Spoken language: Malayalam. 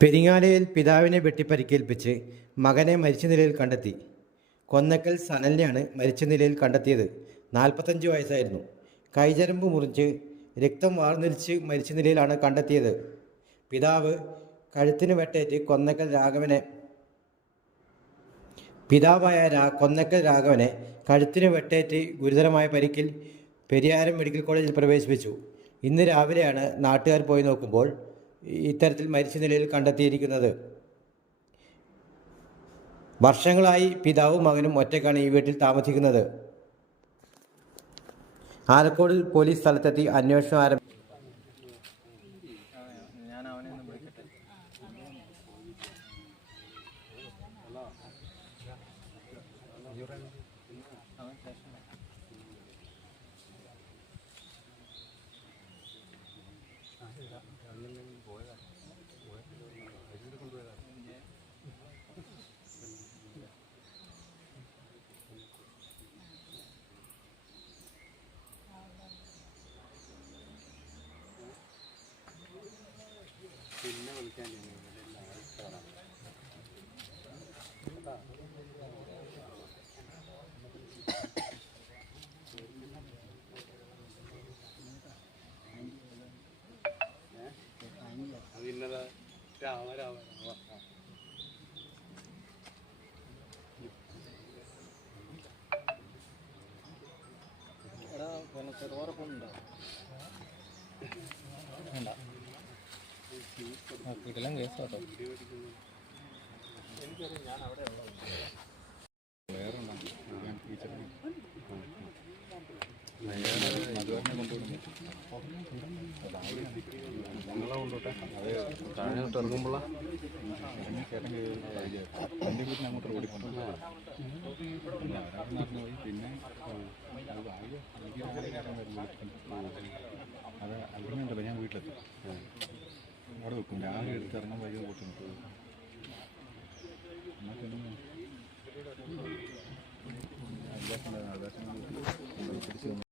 പെരിങ്ങാലയിൽ പിതാവിനെ വെട്ടിപ്പരിക്കേൽപ്പിച്ച് മകനെ മരിച്ച നിലയിൽ കണ്ടെത്തി. കൊന്നക്കൽ സനലിനെയാണ് മരിച്ച നിലയിൽ കണ്ടെത്തിയത്. 45 വയസ്സായിരുന്നു. കൈചരമ്പ് മുറിച്ച് രക്തം വാർന്നൊലിച്ച് മരിച്ച നിലയിലാണ് കണ്ടെത്തിയത്. പിതാവ് കഴുത്തിന് വെട്ടേറ്റ് കൊന്നക്കൽ രാഘവനെ കഴുത്തിന് വെട്ടേറ്റ് ഗുരുതരമായ പരിക്കിൽ പെരിയാരം മെഡിക്കൽ കോളേജിൽ പ്രവേശിപ്പിച്ചു. ഇന്ന് രാവിലെയാണ് നാട്ടുകാർ പോയി നോക്കുമ്പോൾ ഇത്തരത്തിൽ മരിച്ച നിലയിൽ കണ്ടെത്തിയിരിക്കുന്നത്. വർഷങ്ങളായി പിതാവും മകനും ഒറ്റയ്ക്കാണ് ഈ വീട്ടിൽ താമസിക്കുന്നത്. ആലക്കോട് പോലീസ് സ്ഥലത്തെത്തി അന്വേഷണം ആരംഭിച്ചു. പിന്നെ വിളിക്കാൻ അത് ഇന്നലെ രാമ എടാ ചെറുപാറപ്പുണ്ടോ വേണ്ട വീട്ടിലും കേസ് കേട്ടോ. എനിക്കറിയാം, ഞാൻ അവിടെ വേറെ കൊണ്ടോട്ടെ. അത് താഴോട്ട് ഇറങ്ങുമ്പോൾ ചേട്ടൻ എൻ്റെ വീട്ടിൽ അങ്ങോട്ട് റോഡിൽ കൊണ്ടുപോയി പിന്നെ അത് അഗ്രിമെൻ്റല്ല, ഞാൻ വീട്ടിലെത്തി അവിടെ വെക്കും. രാവിലെ എടുത്ത് ഇറങ്ങാൻ വൈകി കൂട്ടുന്നു. നമുക്കൊന്നും